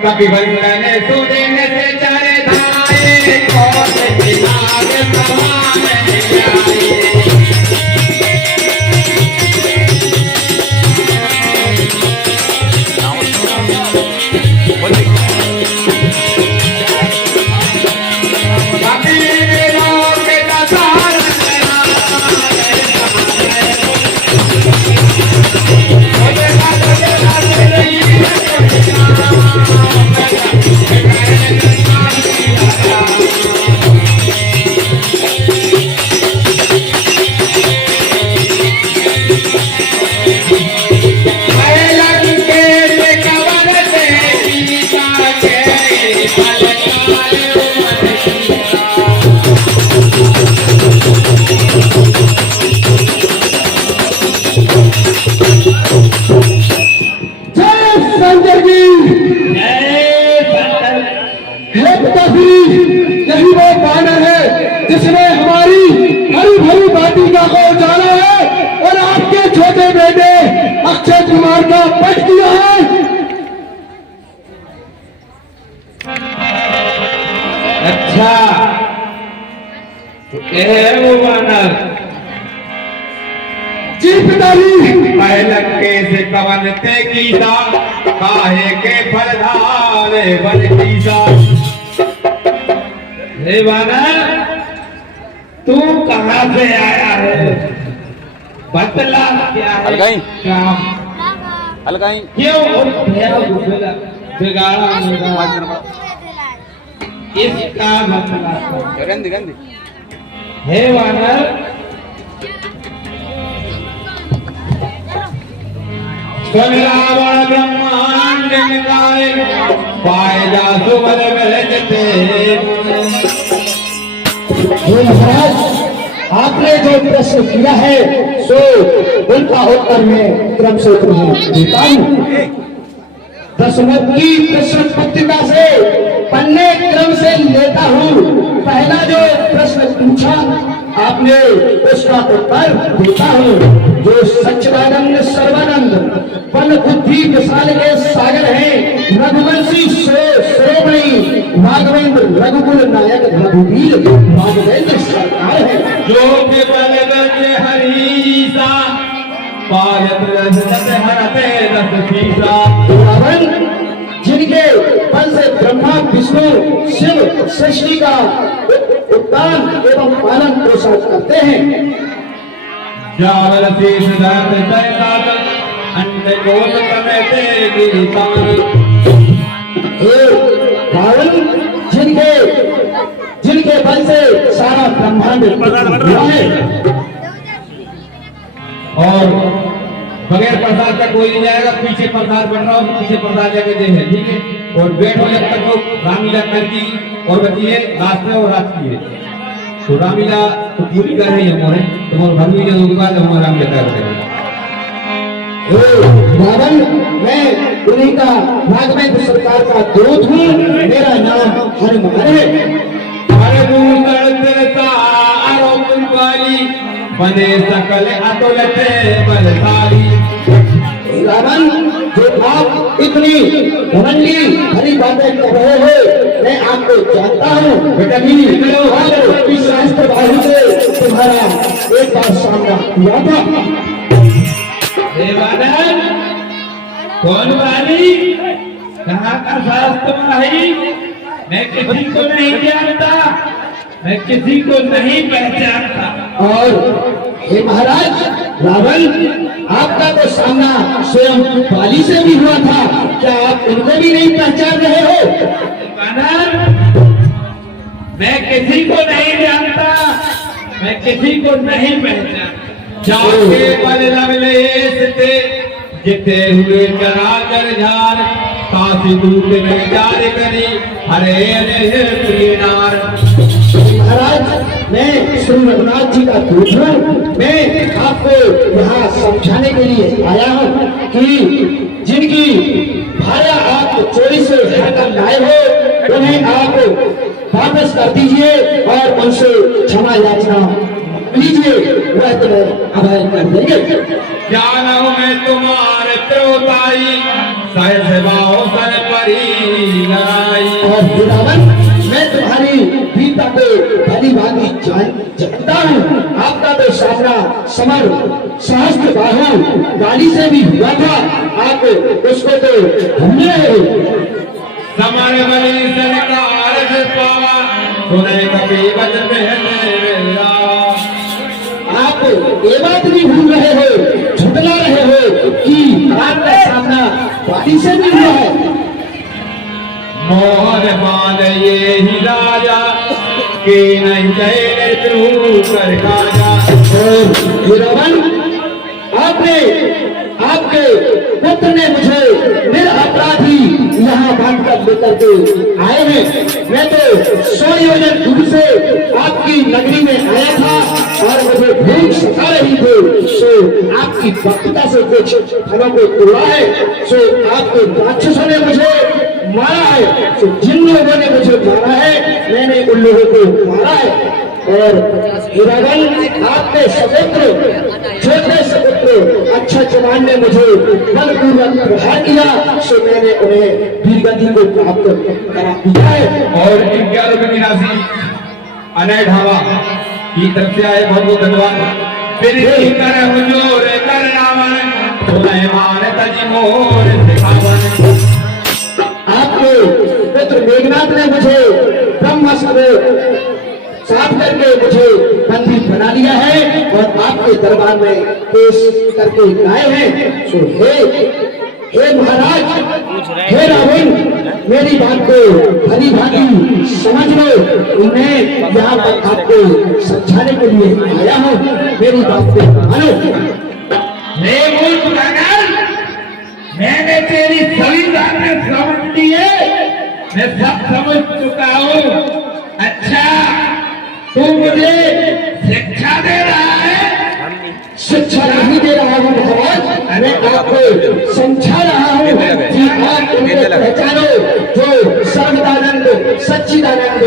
कभी बंधन सुदिन से चरे धाये कौन विभाग समान यही वो बानर है जिसने हमारी हरी भरी वाटिका को उजाला है और आपके छोटे बेटे अक्षय कुमार का पट किया है। अच्छा तो वो बानर जी पिताजी। लक्के से कवन ते कीसा काहे के फलधारे बल कीसा। हे बानर तू कहाँ से आया है, बतला क्या है काम, क्यों बिगाड़ा इसका बतला। हे बानर रावण ब्रह्मांड निकाय पाए जा सुबल बलजते। महाराज आपने जो प्रश्न किया है सो उनका उत्तर मैं क्रम से तुम्हें देता हूँ। प्रश्नों की प्रश्न पत्रिका से पन्ने क्रम से लेता हूँ। पहला जो प्रश्न पूछा आपने उसका उत्तर देता हूँ। जो सच्चिदानंद सर्वानंद पल बुद्धि विशाल के सागर है रघुवंशी श्रोमणी राघवेंद्र रघुकुल नायक रघुवीर राघवेंद्र सरकार है। जो केवल गंज हरीसा पायत रजत हरते रस पीसा। रावण जिनके बल से ब्रह्मा विष्णु शिव सृष्टि का उत्थान एवं पालन पोषण करते हैं। जावल शीश दात दैतात अंत गोल कमेते गिरितान। रावण जिनके बल से सारा ब्रह्मांड हुआ है और बगैर प्रसाद का कोई नहीं जाएगा। पीछे प्रसाद बन रहा हो, पीछे प्रसाद जाके दे है, ठीक है। और बैठो जब तक तो रामलीला कर दी और बतिए रात में और रात की है। तो रामलीला तो पूरी कर रही है हमारे, तुम्हारे घर में जब बाद हमारा रामलीला कर रहे हैं। रावण मैं उन्हीं का राघवेंद्र सरकार का दूत हूँ। मेरा नाम हनुमान है। बने सकल अतुलते बलशाली। रावण जो आप इतनी घमंडी भरी बातें कर रहे हो मैं आपको जानता हूँ। इस राष्ट्र बाहु से तुम्हारा एक बार सामना हुआ था। कौन वाली कहाँ का शास्त्र भाई, मैं किसी को नहीं जानता, मैं किसी को नहीं पहचानता। और हे महाराज रावण आपका तो सामना स्वयं बाली से भी हुआ था, क्या आप उनको भी नहीं पहचान रहे हो? मैं किसी को नहीं जानता, मैं किसी को नहीं पहचानता। जाके बल लवलेश थे जिते हुए चराचर झार काशी दूत में जार करी हरे प्रिय नार। महाराज मैं श्री रघुनाथ जी का दूत हूँ। मैं आपको यहाँ समझाने के लिए आया हूँ कि जिनकी भाया आप चोरी से हटकर लाए हो उन्हें आप वापस कर दीजिए और उनसे क्षमा याचना लीजिए, वह तुम्हें अभय कर देंगे। जाना हूँ मैं तुम्हारे प्रोताई सहसभाओं सर परी लड़ाई। और रावण, मैं तुम्हारी वीरता को भली भांति जानता हूँ। आपका तो सामना समर सहस्त्र बाहु गाली से भी हुआ था, आप उसको तो हमने समर बली सरकार से पावा सुने कभी वचन मेरा। आप ये बात नहीं भूल रहे हो, झुटला रहे हो कि आपका सामना वाली से भी हुआ है। मोहन बांध ये ही राजा के नहीं चले तू कर काजा। और रावण, आपके पुत्र ने मुझे निरपराधी यहाँ बांध कर लेकर के आए हैं। मैं तो 100 योजन दूर से आपकी नगरी में आया था और मुझे भूख सता रही थी, सो आपकी भक्तता से कुछ फलों को तोड़ा है, सो आपके राक्षसों ने मुझे मारा है, सो जिन लोगों ने मुझे मारा है मैंने उन लोगों को मारा है। और रावण, आपके सपुत्र छोटे सपुत्र अच्छा जवान ने मुझे बलपूर्वक प्रहार किया, सो मैंने उन्हें वीरगति को प्राप्त करा दिया है। और 11 रुपए की राशि अनय ढाबा की तरफ से आए, बहुत बहुत धन्यवाद। फिर कर हुजूर कर रावण सुलेमान तजी मोर सिखावन। आपके पुत्र मेघनाथ ने मुझे ब्रह्मास्त्र साफ करके मुझे बंदी बना लिया है और आपके दरबार में पेश करके लाए हैं। सो हे महाराज, हे रावण, मेरी बात को भली भांति समझ लो। मैं यहाँ पर आपको समझाने के लिए आया हूँ, मेरी बात को मानो। मैंने तेरी सभी बातें समझ ली है, मैं सब समझ चुका हूँ। अच्छा, तू मुझे शिक्षा दे रहा है? शिक्षा नहीं दे रहा हूँ महाराज, मैं आपको समझा रहा हूँ कि आप उनको पहचानो जो सर्वदानंद सच्चिदानंद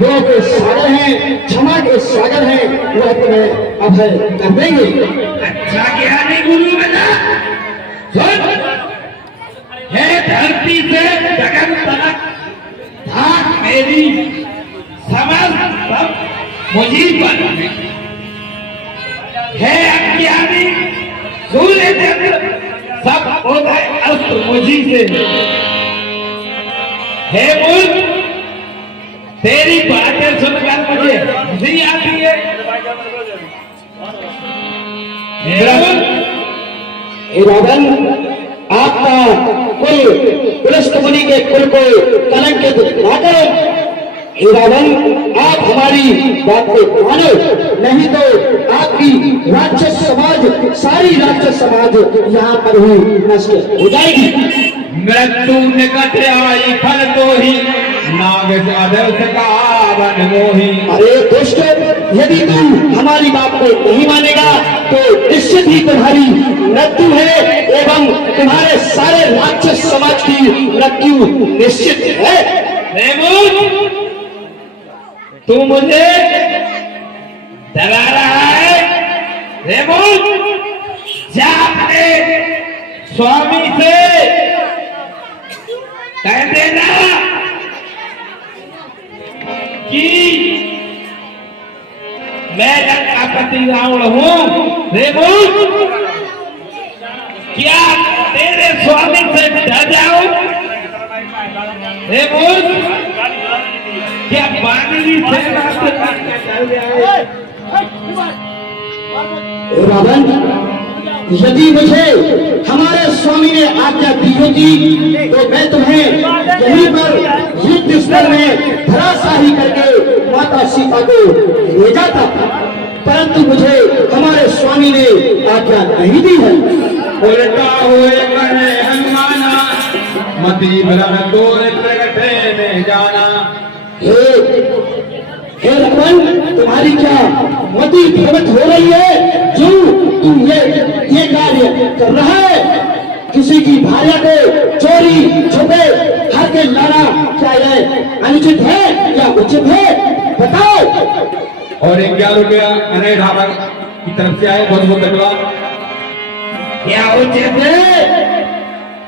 वो के सागर हैं, क्षमा के सागर हैं, वह तुम्हें अभय कर देंगे। अच्छा ज्ञानी गुरु बना सुन, हे धरती से गगन तक धाक मेरी समस्त मुझी पर है अज्ञानी सूर्य चंद्र सब होता है अस्त्र मुझी से। हे मूर्ख, तेरी बातें सुनकर मुझे हंसी आती है। रावण, आपका कुल पुलस्त मुनि के कुल को कलंकित ना करो। रावण, आप हमारी बात को मानो, नहीं तो आपकी राक्षस समाज, सारी राक्षस समाज यहाँ पर ही नष्ट हो जाएगी। मृत्यु निकट आई फल तो ही नाग आदर्श का वन मोही। अरे दुष्ट, यदि तू हमारी बात को नहीं मानेगा तो निश्चित ही तुम्हारी मृत्यु है एवं तुम्हारे सारे राक्षस समाज की मृत्यु निश्चित है। तू मुझे डरा रहा है? जा अपने स्वामी से कह देना कि मैं लंकापति रावण हूँ। क्या तेरे स्वामी से डर जाऊं? क्या बानरी सेना से डर जाए? रावण, यदि मुझे हमारे स्वामी ने आज्ञा दी होती तो मैं तुम्हें यहीं पर युद्ध स्थल में धराशाही करके माता सीता को ले जाता, परंतु मुझे हमारे स्वामी ने आज्ञा नहीं दी है। उल्टा हुए करे हनुमाना मति भ्रम तोरे प्रगटे में जाना। हे रावण, तुम्हारी क्या मति भ्रमित हो रही है जो तुम ये कार्य कर रहा है? किसी की भार्या को चोरी छुपे मार के लाना क्या यह अनुचित है या उचित है? बताओ। और 11 रुपया अनय ढाबा की तरफ से आए, बहुत बहुत धन्यवाद। क्या उचित है,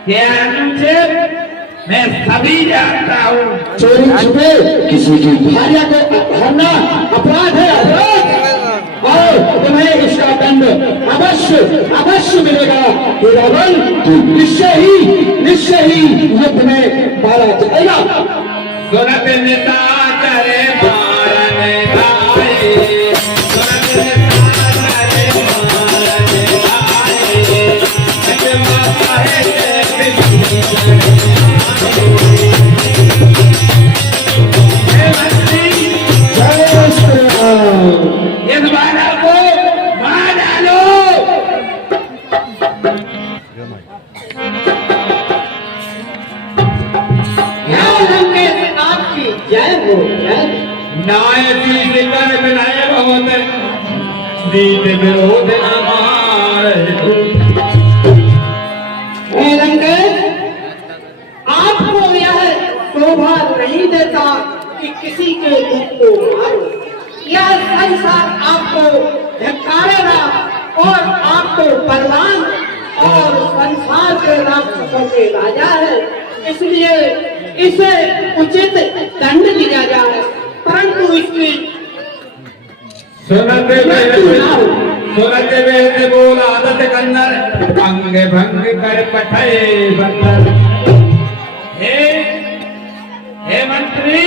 क्या अनुचित, मैं सभी जानता हूँ। चोरी छुपे किसी की भार्या को अपहरना अपराध है, अपराध। और तुम्हें इसका दंड अवश्य अवश्य मिलेगा। हे रावण, तू निश्चय ही युद्ध में मारा जाएगा। सुनत निशाचर मारने आए, सुनत निशाचर मारने आए, अजमा है हे मंत्री, जय श्री राम। इस बाला को मार डालो। आपकी जय हो, जय। नायती सिकर विनायक होते दीद विरोध न मारे। आपको यह शोभा नहीं देता कि किसी के दुख को मारो। यह संसार आपको धिक्कारेगा और आपको बलवान और संसार के राक्षसों के राजा है, इसलिए इसे उचित दंड दिया जाए, परंतु इसकी सुनत वेद बोला दत कन्नर, अंग भंग कर पठे बंदर। हे मंत्री,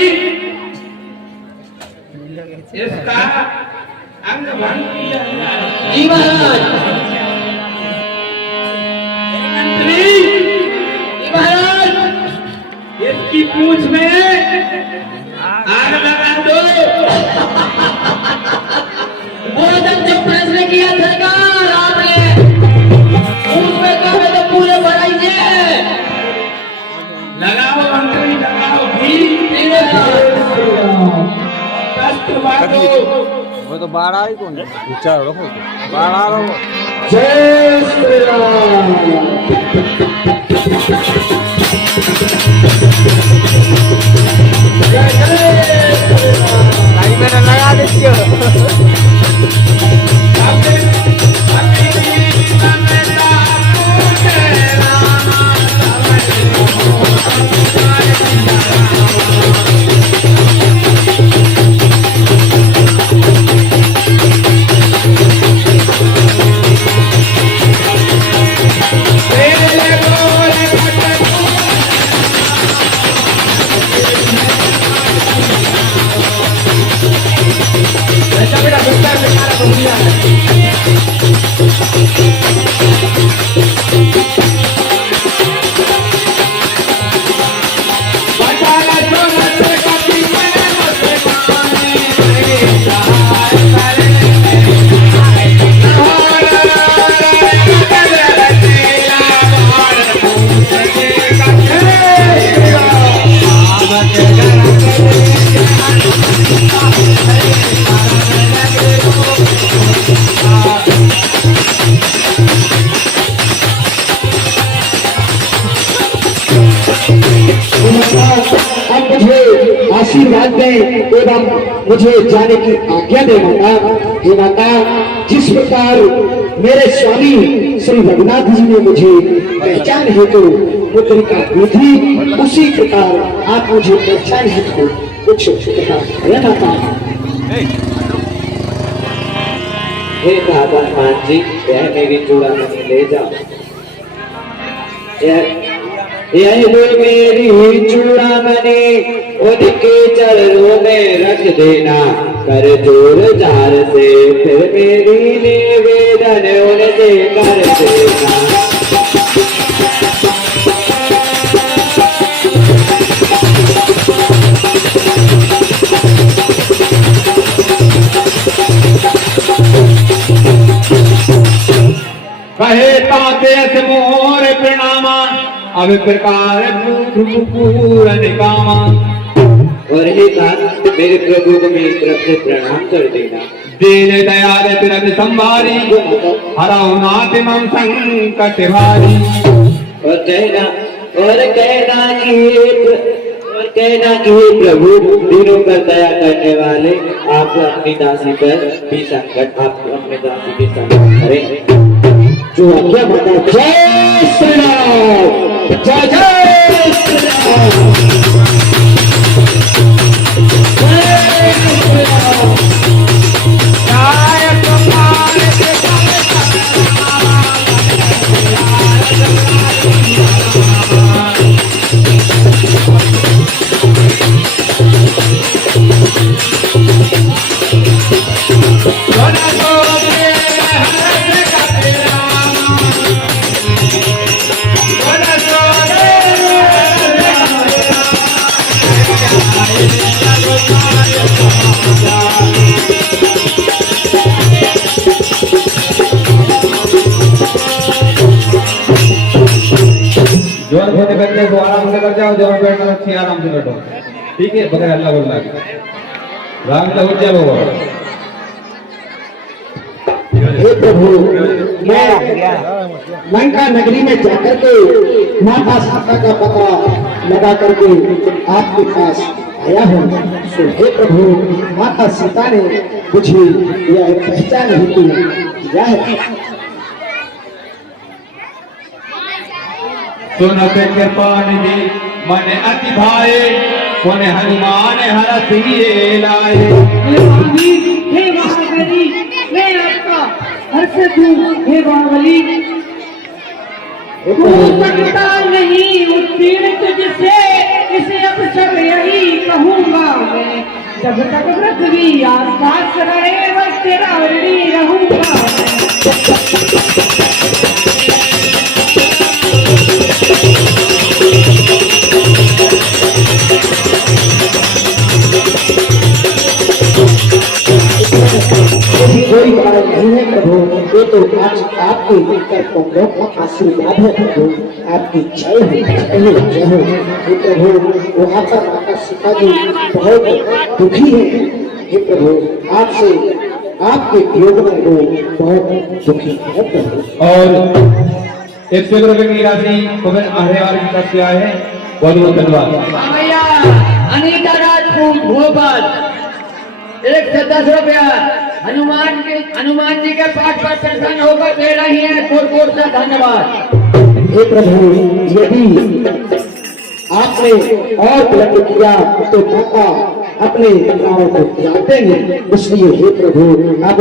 इसका अंग भंग किया जाए। जी महाराज। मंत्री, जी महाराज। इसकी पूंछ में आग लगा दो। वो जो फैसले किया था आपने, उसमें कहे तो पूरे बढ़ाइए। लगाओ मंत्री, लगाओ भी कष्ट बांटो। वो तो बाढ़ आई कौन विचार रखो तो बाढ़ आ रहा हो। जय श्री राम। लाइन मैंने लगा देती हो। अब मुझे आशीर्वाद दें एवं मुझे जाने की आज्ञा दे माता। हे माता, जिस प्रकार मेरे स्वामी श्री रघुनाथ जी ने मुझे पहचान हेतु मुद्रिका दी थी, उसी प्रकार आप मुझे पहचान हेतु कुछ कहा माता। हे भगवान जी, यह मेरी चूड़ामणि ले जाओ। यह लो मेरी चूड़ामणि, उनके चरणों में रख देना कर जोर जार से, फिर मेरी निवेदन उनसे कर देना। कहे ताते मोर प्रणामा, अब प्रकार पूरन कामा। और हे बात मेरे प्रभु को मेरी तरफ से प्रणाम कर देना। दीन दयाल तुरंत संभारी, हराओ नाथ मम संकट भारी। और कहना और कहना कि हे प्रभु दीनों पर दया करने वाले, आप अपनी दासी पर भी संकट, आप अपने दासी के संकट करें। जो आज्ञा माता। जय श्री राम, जय जय श्री राम, जय श्री राम। जोर से बैठने को आराम से कर जाओ, जोर बैठना अच्छी आराम से बैठो, ठीक है, बगैर हल्ला बोलना राम से उठ जाओ। हे प्रभु, मैं लंका नगरी में जाकर के माता सीता का पता लगा करके आपके पास आया हूँ। सो हे प्रभु, माता सीता ने मुझे यह पहचान हेतु दिया है। सुनते कृपान जी मन अति भाए, पुन हनुमान हर सिए लाए। हे महाबली, मैं आपका हर्षित हूँ। हे बावली, हो सकता नहीं उत्तीर्ण तुझसे, इसे अब सब यही कहूँगा मैं। जब तक पृथ्वी आसपास रहे बस तेरा ऋणी रहूँगा। कोई बात नहीं है प्रभु, ये तो आज आपके कर्तव्यों का आशीर्वाद है प्रभु। आपकी जय हो, जय हो। हे प्रभु, वहाँ पर माता सीता जी बहुत दुखी है। हे प्रभु, आपसे आपके वियोग में वो बहुत दुखी है प्रभु। और 100 रुपए की राशि पवन आहरेवाल की तरफ से आए हैं, बहुत बहुत धन्यवाद। भैया अनीता राजपूत भोपाल 110 रुपया हनुमान जी के पाठ पर प्रसन्न होकर दे रही है। कोट कोट से धन्यवाद। हे प्रभु, यदि आपने और विलंब किया तो माता अपने बदलाव को त्याग देंगे। इसलिए हे प्रभु, अब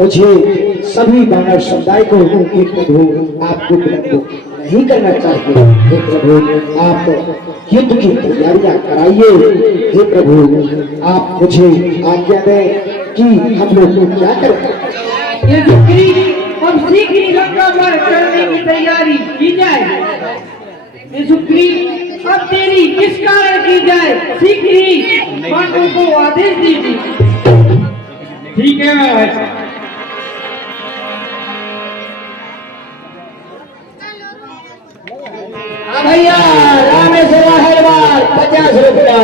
मुझे सभी वानर समुदाय को हे प्रभु आपको विलंब नहीं करना चाहिए। हे प्रभु, आप युद्ध की तैयारियां कराइए। हे प्रभु, आप मुझे आज्ञा दें कि हम लोग क्या करें। ये सुग्रीव अब शीघ्र ही लंका पर चलने की तैयारी की जाए। ये सुग्रीव अब तेरी किस कारण की जाए, शीघ्र ही पांडवों को आदेश दीजिए। ठीक है मैं भैया रामेश्वर हरिवाल 50 रुपया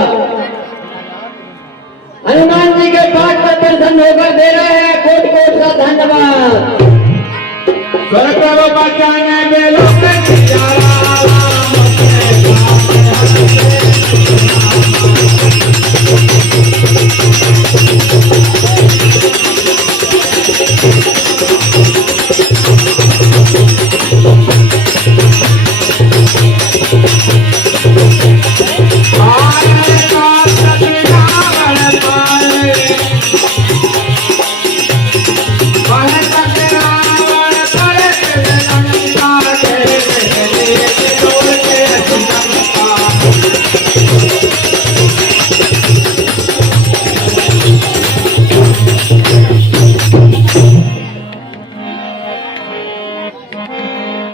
हनुमान जी के पाठ पर प्रसन्न होकर दे रहे हैं। कोट कोट का धन्यवाद। स्वर्ग बचाने में लोग